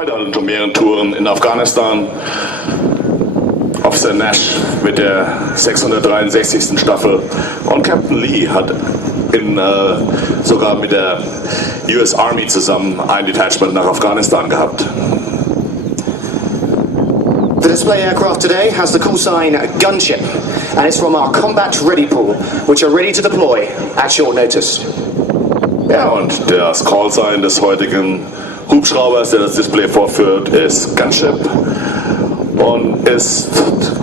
weiter mit mehreren Touren in Afghanistan. Officer Nash mit der 663. Staffel und Captain Lee hat sogar mit der US Army zusammen ein Detachment nach Afghanistan gehabt. The display aircraft today has the call sign Gunship, and it's from our Combat Ready Pool, which are ready to deploy at short notice. Ja, und das Callsign des heutigen Hubschraubers, der das Display vorführt, ist Gunship und ist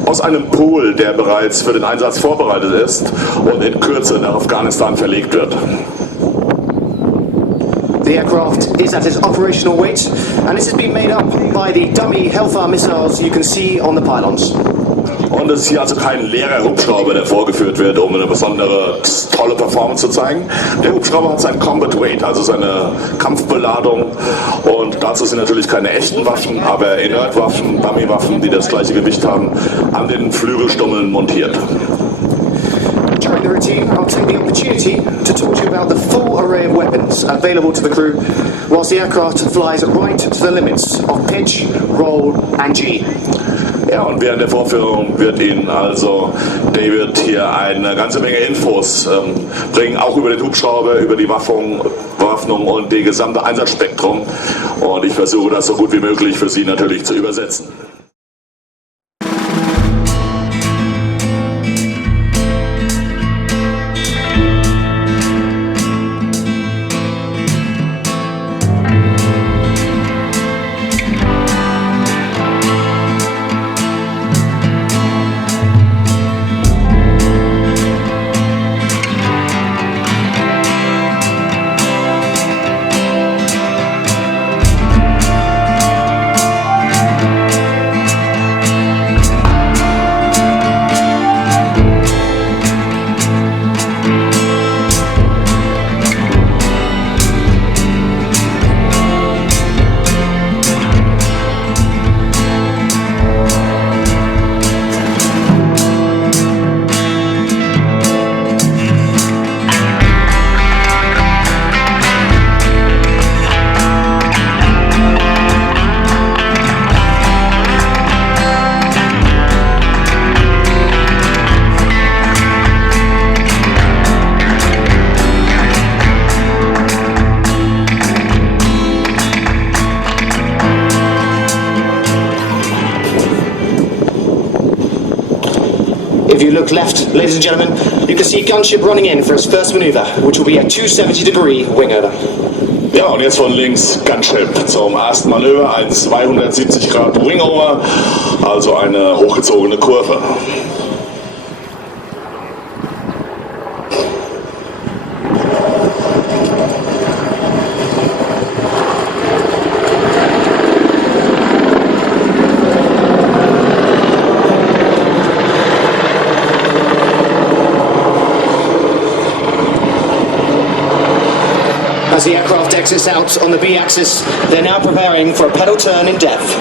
aus einem Pool, der bereits für den Einsatz vorbereitet ist und in Kürze nach Afghanistan verlegt wird. The aircraft is at its operational weight, and this has been made up by the dummy Hellfire missiles you can see on the pylons. Und es ist hier also kein leerer Hubschrauber, der vorgeführt wird, um eine besondere tolle Performance zu zeigen. Der Hubschrauber hat sein Combat Weight, also seine Kampfbeladung. Und dazu sind natürlich keine echten Waffen, aber Inertwaffen, Dummywaffen, die das gleiche Gewicht haben, an den Flügelstummeln montiert. During the routine, I'll take the opportunity to talk to you about the full array of weapons available to the crew, whilst the aircraft flies right to the limits of pitch, roll and G. Ja, und während der Vorführung wird Ihnen also David hier eine ganze Menge Infos bringen, auch über den Hubschrauber, über die Bewaffnung und das gesamte Einsatzspektrum. Und ich versuche das so gut wie möglich für Sie natürlich zu übersetzen. If you look left, ladies and gentlemen, you can see Gunship running in for its first maneuver, which will be a 270-degree wing over. Ja, und jetzt von links Gunship zum ersten Manöver, ein 270 Grad Wingover, also eine hochgezogene Kurve. As the aircraft exits out on the B-axis, they're now preparing for a pedal turn in depth.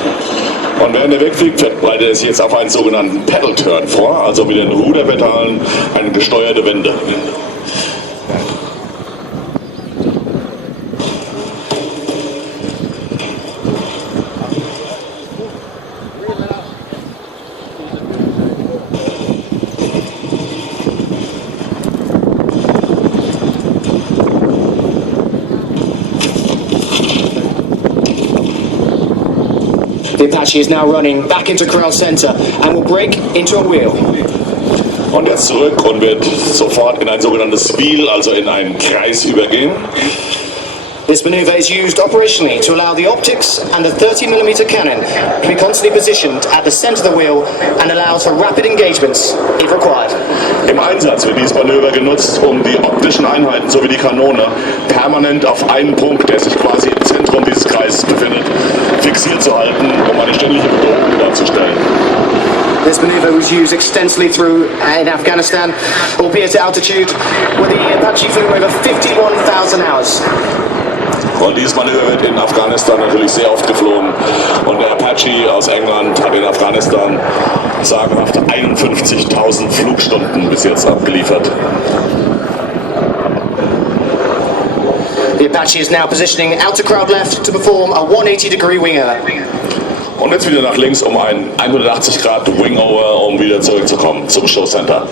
Und während der wegfliegt, bereitet es jetzt auf einen sogenannten Pedal Turn vor, also mit den Ruderpedalen eine gesteuerte Wende. The Apache is now running back into corral center and will break into a wheel. Und jetzt zurück und wird sofort in ein sogenanntes Wheel, also in einen Kreis übergehen. This maneuver is used operationally to allow the optics and the 30mm cannon to be constantly positioned at the center of the wheel and allows for rapid engagements if required. Im Einsatz wird dieses Manöver genutzt, um die optischen Einheiten sowie die Kanone permanent auf einen Punkt, der sich quasi im Zentrum dieses Kreises befindet, fixiert zu halten, um eine ständige Bedrohung darzustellen. This maneuver was used extensively through in Afghanistan, albeit at altitude, where the Apache flew over 51,000 hours. Und dieses Manöver wird in Afghanistan natürlich sehr oft geflogen. Und der Apache aus England hat in Afghanistan sagenhafte 51.000 Flugstunden bis jetzt abgeliefert. The Apache is now positioning out to crowd left to perform a 180-degree winger. Und jetzt wieder nach links um einen 180 Grad Wingover, um wieder zurückzukommen zum Showcenter.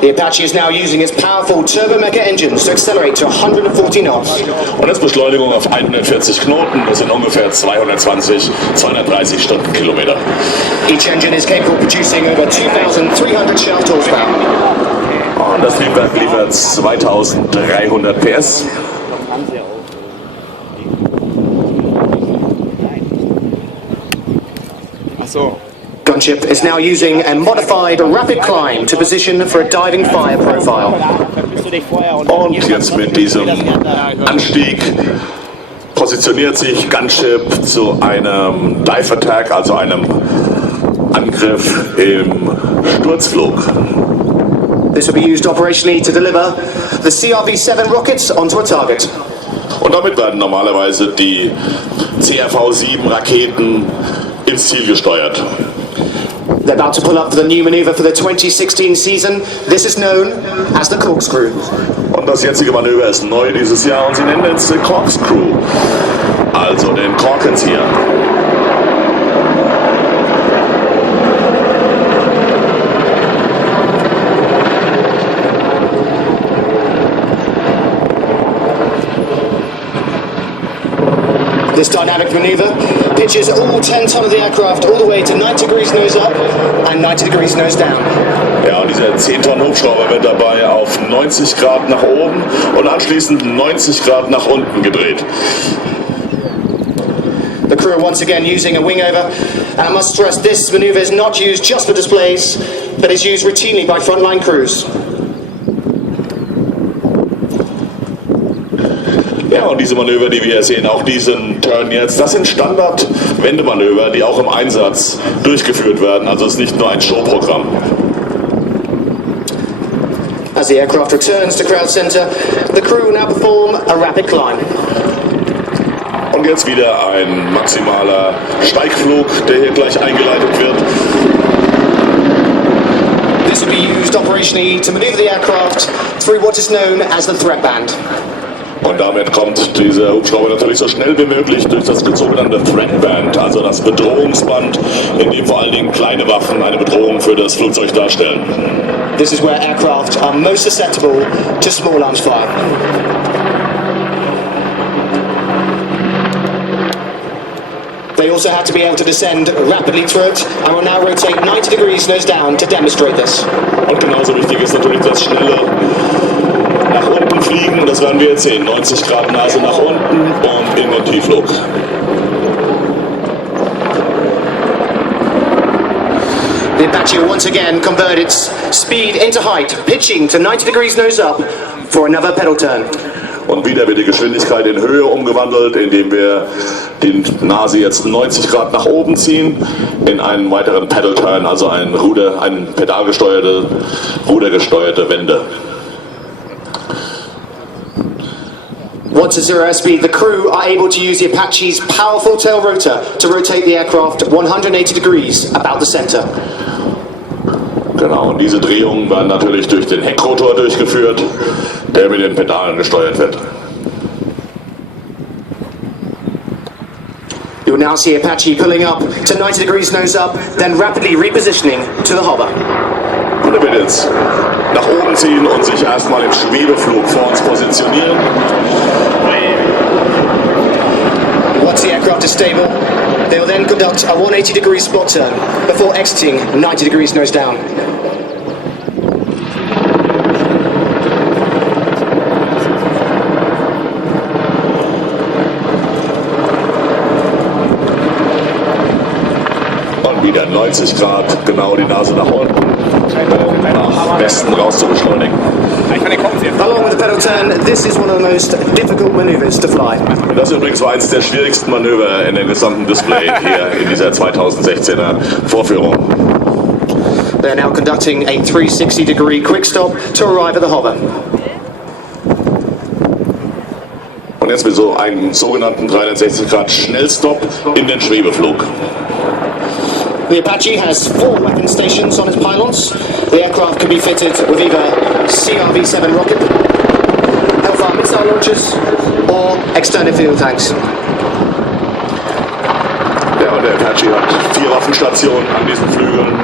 The Apache is now using its powerful turbomecha engines to accelerate to 140 knots. Und jetzt Beschleunigung auf 140 Knoten, das sind ungefähr 220, 230 Stundenkilometer. Each engine is capable of producing over 2,300 shaft horsepower. Und das Triebwerk liefert 2300 PS. Achso. Gunship is now using a modified rapid climb to position for a diving fire profile. Und jetzt mit diesem Anstieg positioniert sich Gunship zu einem Dive Attack, also einem Angriff im Sturzflug. This will be used operationally to deliver the CRV-7 rockets onto a target. Und damit werden normalerweise die CRV-7 Raketen ins Ziel gesteuert. They're about to pull up for the new maneuver for the 2016 season. This is known as the corkscrew. Und das jetzige Manöver ist neu dieses Jahr und sie nennen es den Corkscrew, also den Korkenzieher. This dynamic maneuver pitches all 10 ton of the aircraft all the way to 90 degrees nose up and 90 degrees nose down. Ja, und dieser 10 Tonnen Hubschrauber wird dabei auf 90 Grad nach oben und anschließend 90 Grad nach unten gedreht. The crew are once again using a wingover, and I must stress this maneuver is not used just for displays, but is used routinely by frontline crews. Ja, und diese Manöver, die wir hier sehen, auch diesen Turn jetzt, das sind Standard-Wendemanöver, die auch im Einsatz durchgeführt werden. Also es ist nicht nur ein Showprogramm. As the aircraft returns to crowd center, the crew will now perform a rapid climb. Und jetzt wieder ein maximaler Steigflug, der hier gleich eingeleitet wird. This will be used operationally to maneuver the aircraft through what is known as the threat band. Und damit kommt dieser Hubschrauber natürlich so schnell wie möglich durch das sogenannte Threat Band, also das Bedrohungsband, in dem vor allen Dingen kleine Waffen eine Bedrohung für das Flugzeug darstellen. This is where aircraft are most susceptible to small arms fire. They also have to be able to descend rapidly through it and will now rotate 90 degrees nose down to demonstrate this. Und genauso wichtig ist natürlich das schnelle nach unten fliegen, das werden wir jetzt sehen. 90 Grad Nase nach unten und in den Tiefflug. The Apache will once again convert its speed into height, pitching to 90 degrees nose up for another pedal turn. Und wieder wird die Geschwindigkeit in Höhe umgewandelt, indem wir die Nase jetzt 90 Grad nach oben ziehen, in einen weiteren Pedal Turn, also eine rudergesteuerte Wende. Once at zero airspeed, the crew are able to use the Apache's powerful tail rotor to rotate the aircraft 180 degrees about the center. Genau, und diese Drehungen werden natürlich durch den Heckrotor durchgeführt, der mit den Pedalen gesteuert wird. You will now see Apache pulling up to 90 degrees nose up, then rapidly repositioning to the hover. Und er wird jetzt nach oben ziehen und sich erstmal im Schwebeflug vor uns positionieren. Once the aircraft is stable, they will then conduct a 180 degree spot turn before exiting 90 degrees nose down. Und wieder 90 Grad, genau die Nase nach unten, um nach Westen raus zu beschleunigen. Along with the pedal turn, this is one of the most difficult maneuvers to fly. Das übrigens war eines der schwierigsten Manöver in dem gesamten Display hier in dieser 2016er Vorführung. They are now conducting a 360 degree quick stop to arrive at the hover. Und jetzt mit so einem sogenannten 360 Grad Schnellstop in den Schwebeflug. The Apache has 4 weapon stations on its pylons. The aircraft can be fitted with either CRV-7 rocket, Hellfire missile launchers or external fuel tanks. Ja, und der Apache hat 4 Waffenstationen an diesen Flügeln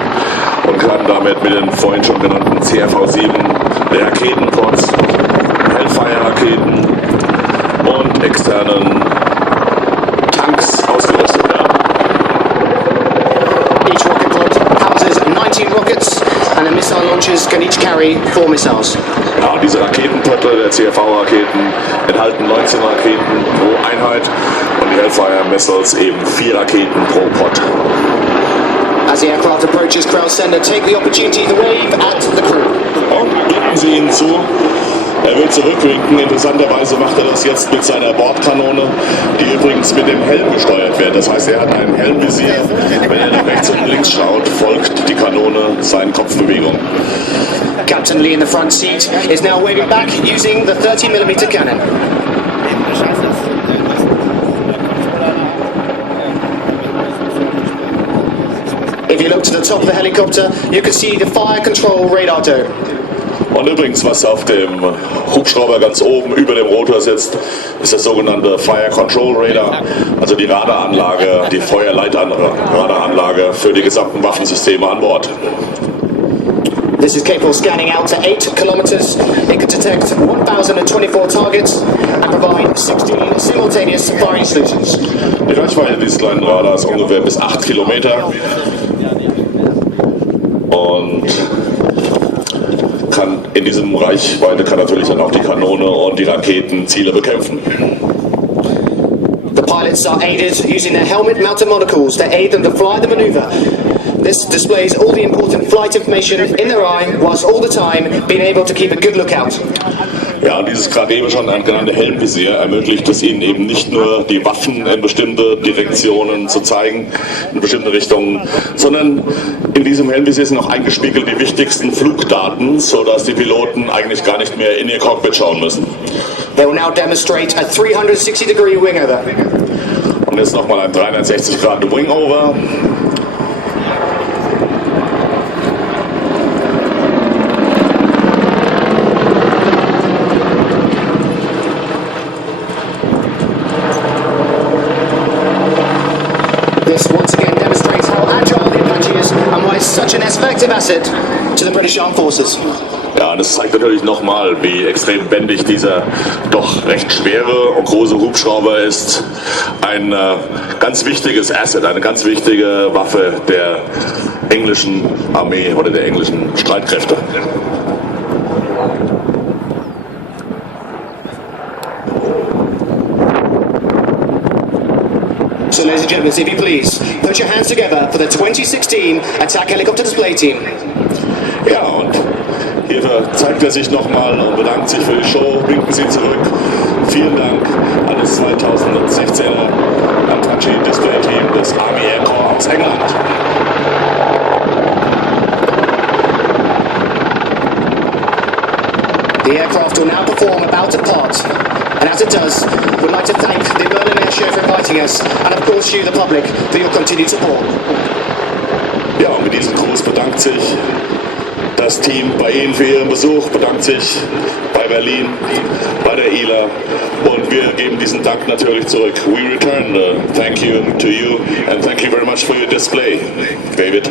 und kann damit mit den vorhin schon genannten CRV-7 Raketenpods, Hellfire-Raketen und externen Tanks ausgerüstet werden. Each rocket pod houses 19 rockets and the missile launchers can each carry 4 missiles. Ja, und diese Raketenpötte der CRV-Raketen enthalten 19 Raketen pro Einheit und die Hellfire Missiles eben 4 Raketen pro Pod. As the aircraft approaches Crowd Center, take the opportunity to wave at the crew. Und winken Sie ihnen zu. Er will zurückwinken. Interessanterweise macht er das jetzt mit seiner Bordkanone, die übrigens mit dem Helm gesteuert wird. Das heißt, er hat ein Helmvisier. Wenn er nach rechts und links schaut, folgt die Kanone seinen Kopfbewegungen. Captain Lee in the front seat is now waving back using the 30mm cannon. If you look to the top of the helicopter, you can see the fire control radar dome. Und übrigens, was auf dem Hubschrauber ganz oben über dem Rotor sitzt, ist das sogenannte Fire Control Radar, also die Radaranlage, die Feuerleitradaranlage für die gesamten Waffensysteme an Bord. This is capable of scanning out to 8 kilometers. It can detect 1,024 targets and provide 16 simultaneous firing solutions. Die Reichweite dieses kleinen Radars ist ungefähr bis 8 Kilometer und in diesem Reichweite kann natürlich dann auch die Kanone und die Raketen Ziele bekämpfen. The pilots are aided using their helmet-mounted monocles to aid them to fly the maneuver. This displays all the important flight information in their eye, whilst all the time being able to keep a good lookout. Ja, und dieses gerade eben schon genannte Helmvisier ermöglicht es ihnen eben nicht nur, die Waffen in bestimmte Direktionen zu zeigen, in bestimmte Richtungen, sondern in diesem Helmvisier sind auch eingespiegelt die wichtigsten Flugdaten, sodass die Piloten eigentlich gar nicht mehr in ihr Cockpit schauen müssen. They will now demonstrate a 360-degree wingover. Und jetzt nochmal ein 360-Grad Wingover. This once again demonstrates how agile the Apache is and why it's such an effective asset to the British Armed Forces. Ja, und das zeigt natürlich nochmal, wie extrem wendig dieser doch recht schwere und große Hubschrauber ist. Ein ganz wichtiges Asset, eine ganz wichtige Waffe der englischen Armee oder der englischen Streitkräfte. So ladies and gentlemen, if you please, put your hands together for the 2016 Attack Helicopter Display Team. Ja, und hier zeigt er sich nochmal und bedankt sich für die Show. Winken Sie zurück. Vielen Dank an das 2016er Apache Display Team des Army Air Corps aus England. The aircraft will now perform about to depart. And as it does, we'd like to thank the Berlin Air Show for inviting us, and of course you, the public, for your continued support. Ja, und mit diesem Gruß bedankt sich das Team bei Ihnen für Ihren Besuch, bedankt sich bei Berlin, bei der ILA und wir geben diesen Dank natürlich zurück. We return the thank you to you and thank you very much for your display, David.